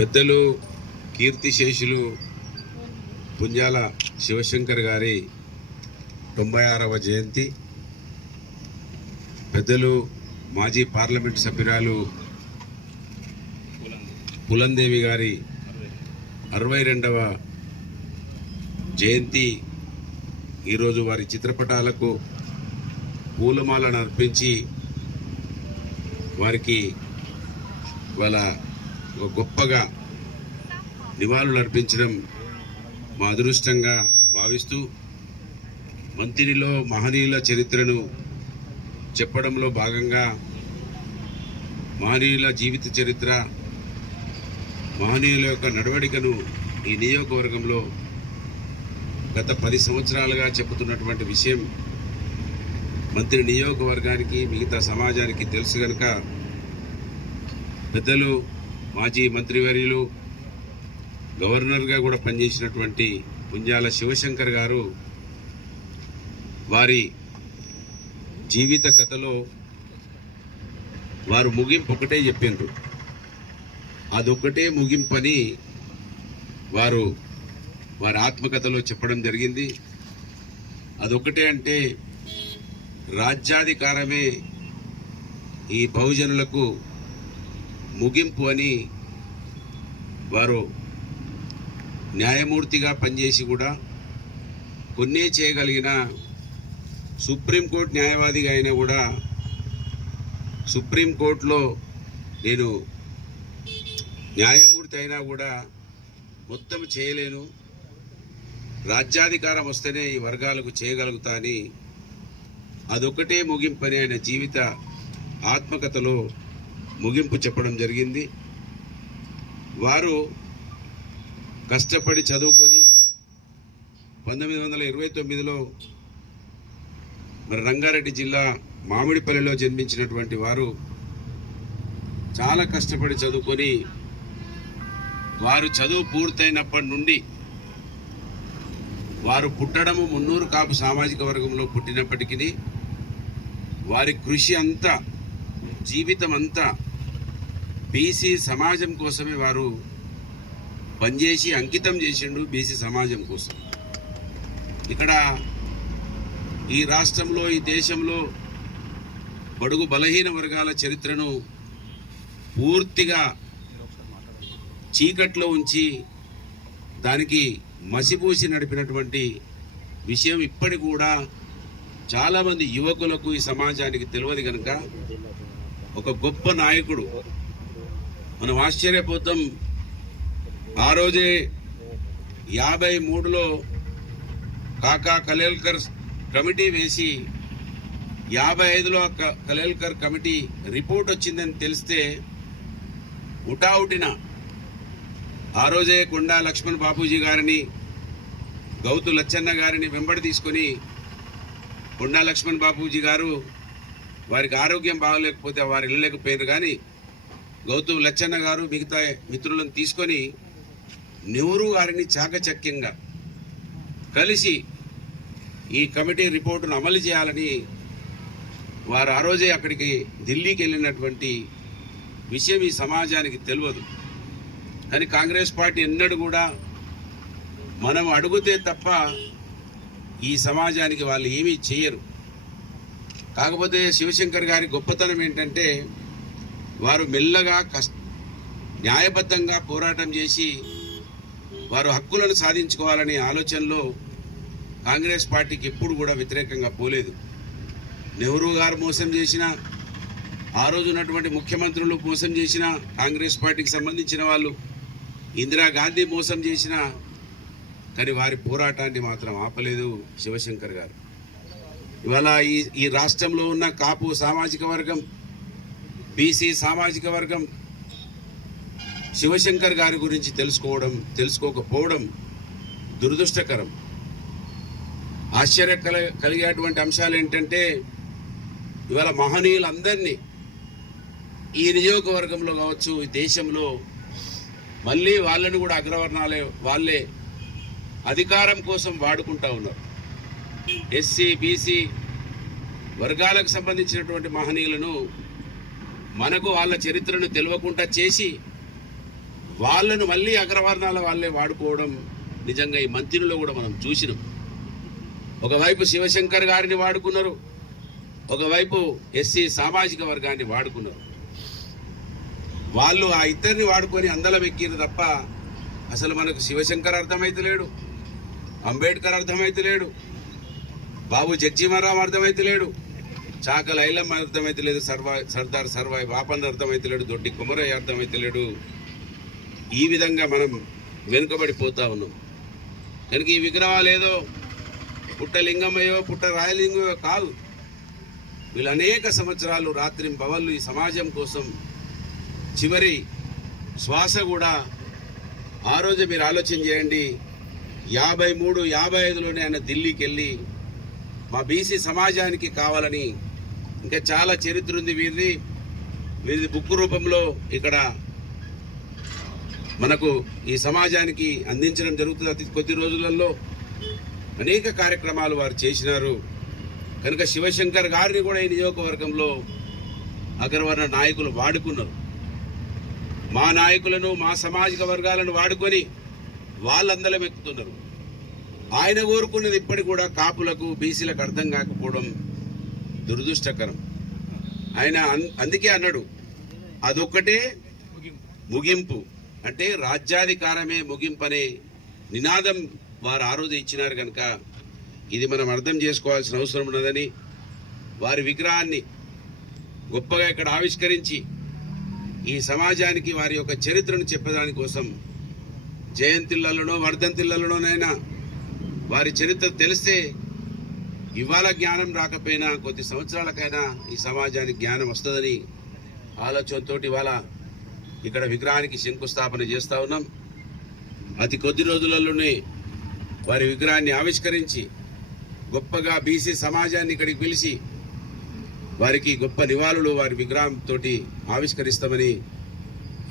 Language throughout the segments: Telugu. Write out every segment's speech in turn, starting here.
పెద్దలు కీర్తిశేషులు పుంజాల శివశంకర్ గారి 96వ జయంతి, పెద్దలు మాజీ పార్లమెంట్ సభ్యురాలు పులందేవి గారి 62వ జయంతి ఈరోజు వారి చిత్రపటాలకు పూలమాలను అర్పించి వారికి వాళ్ళ ఒక గొప్పగా నివాళులు అర్పించడం మా అదృష్టంగా భావిస్తూ, మంత్రిలో మహనీయుల చరిత్రను చెప్పడంలో భాగంగా మహనీయుల జీవిత చరిత్ర, మహనీయుల యొక్క నడవడికను ఈ నియోజకవర్గంలో గత 10 సంవత్సరాలుగా చెబుతున్నటువంటి విషయం మంత్రి నియోజకవర్గానికి మిగతా సమాజానికి తెలుసు కనుక పెద్దలు మాజీ మంత్రివర్యులు గవర్నర్గా కూడా పనిచేసినటువంటి పుంజాల శివశంకర్ గారు వారి జీవిత కథలో వారు ముగింపు ఒకటే చెప్పిండ్రు. అదొక్కటే ముగింపని వారు వారి ఆత్మకథలో చెప్పడం జరిగింది. అదొక్కటే అంటే రాజ్యాధికారమే ఈ బహుజనులకు ముగింపు అని వారు న్యాయమూర్తిగా పనిచేసి కూడా కొన్నే చేయగలిగిన, సుప్రీంకోర్టు న్యాయవాదిగా అయినా కూడా సుప్రీంకోర్టులో నేను న్యాయమూర్తి అయినా కూడా మొత్తం చేయలేను, రాజ్యాధికారం వస్తేనే ఈ వర్గాలకు చేయగలుగుతా అని అదొక్కటే ముగింపని ఆయన జీవిత ఆత్మకథలో ముగింపు చెప్పడం జరిగింది. వారు కష్టపడి చదువుకొని 1929లో మరి రంగారెడ్డి జిల్లా మామిడిపల్లిలో జన్మించినటువంటి వారు చాలా కష్టపడి చదువుకొని వారు చదువు పూర్తయినప్పటి నుండి వారు పుట్టడము మున్నూరు కాపు సామాజిక వర్గంలో పుట్టినప్పటికీ వారి కృషి అంతా, జీవితం అంతా బీసీ సమాజం కోసమే వారు పనిచేసి అంకితం చేసిండు, బీసీ సమాజం కోసం. ఇక్కడ ఈ రాష్ట్రంలో, ఈ దేశంలో బడుగు బలహీన వర్గాల చరిత్రను పూర్తిగా చీకట్లో ఉంచి దానికి మసిపూసి నడిపినటువంటి విషయం ఇప్పటికి కూడా చాలామంది యువకులకు, ఈ సమాజానికి తెలియదు కనుక ఒక గొప్ప నాయకుడు, మనం ఆశ్చర్యపోతాం. ఆ రోజే 53లో కాకా కలేల్కర్ కమిటీ వేసి 55లో కలేల్కర్ కమిటీ రిపోర్ట్ వచ్చిందని తెలిస్తే ఉటావుటిన ఆ రోజే కొండా లక్ష్మణ్ బాపూజీ గారిని, గౌతు లచ్చన్న గారిని వెంబడి తీసుకొని కొండా లక్ష్మణ్ బాపూజీ గారు వారికి ఆరోగ్యం బాగలేకపోతే వారు వెళ్ళలేకపోయారు, కానీ గౌతు లచ్చన్న గారు మిగతా మిత్రులను తీసుకొని నెహ్రూ గారిని చాకచక్యంగా కలిసి ఈ కమిటీ రిపోర్టును అమలు చేయాలని వారు ఆ రోజే అక్కడికి ఢిల్లీకి వెళ్ళినటువంటి విషయం ఈ సమాజానికి తెలియదు. కానీ కాంగ్రెస్ పార్టీ ఎన్నడూ కూడా మనం అడుగుతే తప్ప ఈ సమాజానికి వాళ్ళు ఏమీ చేయరు. కాకపోతే శివశంకర్ గారి గొప్పతనం ఏంటంటే వారు మెల్లగా న్యాయబద్ధంగా పోరాటం చేసి వారు హక్కులను సాధించుకోవాలనే ఆలోచనలో కాంగ్రెస్ పార్టీకి ఎప్పుడు కూడా వ్యతిరేకంగా పోలేదు. నెహ్రూ గారు మోసం చేసిన, ఆ రోజు ఉన్నటువంటి ముఖ్యమంత్రులు మోసం చేసిన, కాంగ్రెస్ పార్టీకి సంబంధించిన వాళ్ళు ఇందిరాగాంధీ మోసం చేసిన, కానీ వారి పోరాటాన్ని మాత్రం ఆపలేదు శివశంకర్ గారు. ఇవాళ ఈ రాష్ట్రంలో ఉన్న కాపు సామాజిక వర్గం, బీసీ సామాజిక వర్గం శివశంకర్ గారి గురించి తెలుసుకోకపోవడం దురదృష్టకరం. ఆశ్చర్య కలిగేటువంటి అంశాలు ఏంటంటే ఇవాళ మహనీయులందరినీ ఈ నియోజకవర్గంలో కావచ్చు, ఈ దేశంలో మళ్ళీ వాళ్ళని కూడా అగ్రవర్ణాలే వాళ్ళే అధికారం కోసం వాడుకుంటా ఉన్నారు. ఎస్సీ బీసీ వర్గాలకు సంబంధించినటువంటి మహనీయులను మనకు వాళ్ళ చరిత్రను తెలియకుండా చేసి వాళ్ళను మళ్ళీ అగ్రవర్ణాల వాళ్ళే వాడుకోవడం నిజంగా ఈ మంత్రిలో కూడా మనం చూసినాం. ఒకవైపు శివశంకర్ గారిని వాడుకున్నారు, ఒకవైపు ఎస్సీ సామాజిక వర్గాన్ని వాడుకున్నారు. వాళ్ళు ఆ ఇద్దరిని వాడుకొని అందలం ఎక్కిరు తప్ప అసలు మనకు శివశంకర్ అర్థమైతలేడు, అంబేద్కర్ అర్థమైతలేడు, బాబు జగ్జీవనరావు అర్థమైతలేడు, చాకల ఐలమ్మ అర్థమైతలేదు, సర్దార్ సర్వాయి బాపన్న అర్థమైతలేడు, దొడ్డి కుమరయ్య అర్థమైతలేడు. ఈ విధంగా మనం వెనుకబడిపోతా ఉన్నాం. కనుక ఈ విగ్రహాలు ఏదో పుట్ట లింగమయ్యో పుట్ట రాయలింగమయ్యో కాదు. వీళ్ళు అనేక సంవత్సరాలు రాత్రింబవళ్ళు ఈ సమాజం కోసం చివరి శ్వాస కూడా. ఆ రోజు మీరు ఆలోచన చేయండి, 53, 55లోనే ఆయన ఢిల్లీకి వెళ్ళి మా బీసీ సమాజానికి కావాలని, ఇంకా చాలా చరిత్ర ఉంది వీరిది బుక్ రూపంలో ఇక్కడ మనకు ఈ సమాజానికి అందించడం జరుగుతుంది. అతి కొద్ది రోజులలో అనేక కార్యక్రమాలు వారు చేసినారు. కనుక శివశంకర్ గారిని కూడా ఈ నియోజకవర్గంలో అగ్రవర్ణ నాయకులు వాడుకున్నారు. మా నాయకులను, మా సామాజిక వర్గాలను వాడుకొని వాళ్ళందరం ఎక్కుతున్నారు. ఆయన కోరుకున్నది ఇప్పటికి కూడా కాపులకు, బీసీలకు అర్థం కాకపోవడం దురదృష్టకరం. ఆయన అందుకే అన్నాడు, అదొక్కటే ముగింపు, అంటే రాజ్యాధికారమే ముగింపు అనే నినాదం వారు ఆ రోజు ఇచ్చినారు. కనుక ఇది మనం అర్థం చేసుకోవాల్సిన అవసరం ఉన్నదని వారి విగ్రహాన్ని గొప్పగా ఇక్కడ ఆవిష్కరించి ఈ సమాజానికి వారి యొక్క చరిత్రను చెప్పడానికి కోసం జయంతిళ్లలోనో వర్ధంతిళ్లలోనైనా వారి చరిత్ర తెలిస్తే ఇవాళ జ్ఞానం రాకపోయినా కొద్ది సంవత్సరాలకైనా ఈ సమాజానికి జ్ఞానం వస్తుందని ఆలోచనతో ఇవాళ ఇక్కడ విగ్రహానికి శంకుస్థాపన చేస్తూ ఉన్నాం. అతి కొద్ది రోజులలోనే వారి విగ్రహాన్ని ఆవిష్కరించి గొప్పగా బీసీ సమాజాన్ని ఇక్కడికి పిలిచి వారికి గొప్ప నివాళులు వారి విగ్రహంతో ఆవిష్కరిస్తామని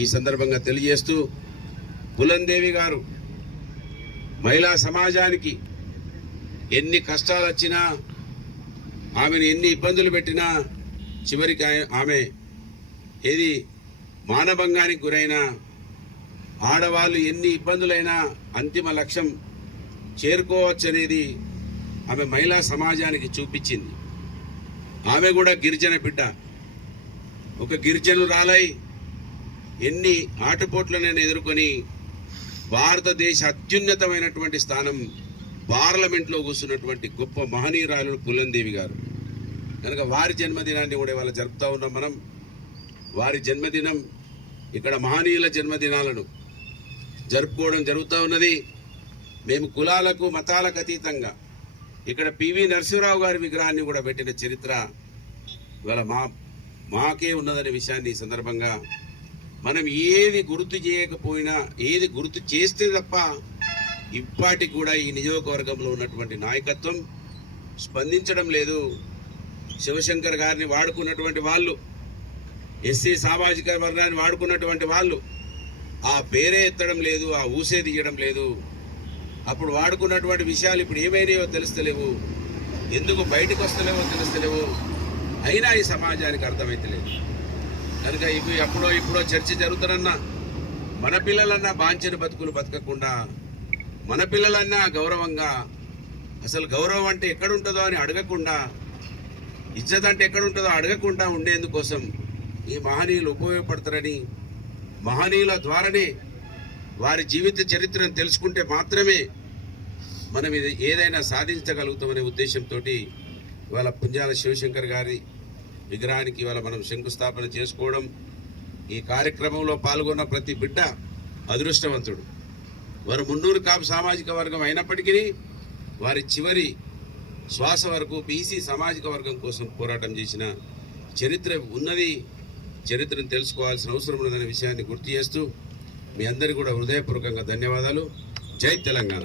ఈ సందర్భంగా తెలియజేస్తూ, పులందేవి గారు మహిళా సమాజానికి ఎన్ని కష్టాలు వచ్చినా, ఆమెను ఎన్ని ఇబ్బందులు పెట్టినా, చివరికి ఆమె ఏది మానభంగానికి గురైనా, ఆడవాళ్ళు ఎన్ని ఇబ్బందులైనా అంతిమ లక్ష్యం చేరుకోవచ్చనేది ఆమె మహిళా సమాజానికి చూపించింది. ఆమె కూడా గిరిజన బిడ్డ, ఒక గిరిజనురాలై ఎన్ని ఆటుపోట్లనైనా ఎదుర్కొని భారతదేశ అత్యున్నతమైనటువంటి స్థానం పార్లమెంట్లో కూర్చున్నటువంటి గొప్ప మహనీయురాలు పులందేవి గారు. కనుక వారి జన్మదినాన్ని కూడా ఇవాళ జరుపుతూ ఉన్నాం మనం. వారి జన్మదినం, ఇక్కడ మహనీయుల జన్మదినాలను జరుపుకోవడం జరుగుతూ ఉన్నది. మేము కులాలకు మతాలకు అతీతంగా ఇక్కడ పివి నరసింహరావు గారి విగ్రహాన్ని కూడా పెట్టిన చరిత్ర ఇవాళ మాకే ఉన్నదనే విషయాన్ని ఈ సందర్భంగా మనం ఏది గుర్తు చేయకపోయినా, ఏది గుర్తు చేస్తే తప్ప ఇప్పటికి కూడా ఈ నియోజకవర్గంలో ఉన్నటువంటి నాయకత్వం స్పందించడం లేదు. శివశంకర్ గారిని వాడుకున్నటువంటి వాళ్ళు, ఎస్సీ సామాజిక వర్గాన్ని వాడుకున్నటువంటి వాళ్ళు ఆ పేరే ఎత్తడం లేదు, ఆ ఊసే తీయడం లేదు. అప్పుడు వాడుకున్నటువంటి విషయాలు ఇప్పుడు ఏమైనాయో తెలుస్తలేవు, ఎందుకు బయటకు వస్తలేవో తెలుస్తలేవు. అయినా ఈ సమాజానికి అర్థమైతలేదు. కనుక ఇవి ఇప్పుడో చర్చ జరుగుతారన్నా, మన పిల్లలన్నా బాంఛన బతుకులు బతకకుండా, మన పిల్లలన్నా గౌరవంగా, అసలు గౌరవం అంటే ఎక్కడుంటుందో అని అడగకుండా, ఇజ్జత్ అంటే ఎక్కడుంటుందో అడగకుండా ఉండేందుకోసం ఈ మహనీయులు ఉపయోగపడతారని, మహనీయుల ద్వారానే వారి జీవిత చరిత్రను తెలుసుకుంటే మాత్రమే మనం ఇది ఏదైనా సాధించగలుగుతామనే ఉద్దేశంతో ఇవాళ పుంజాల శివశంకర్ గారి విగ్రహానికి ఇవాళ మనం శంకుస్థాపన చేసుకోవడం, ఈ కార్యక్రమంలో పాల్గొన్న ప్రతి బిడ్డ అదృష్టవంతుడు. వారు మున్నూరు కాపు సామాజిక వర్గం అయినప్పటికీ వారి చివరి శ్వాస వరకు బీసీ సామాజిక వర్గం కోసం పోరాటం చేసిన చరిత్ర ఉన్నది. చరిత్రను తెలుసుకోవాల్సిన అవసరం ఉన్నదనే విషయాన్ని గుర్తు చేస్తూ మీ అందరికీ కూడా హృదయపూర్వకంగా ధన్యవాదాలు. జై తెలంగాణ.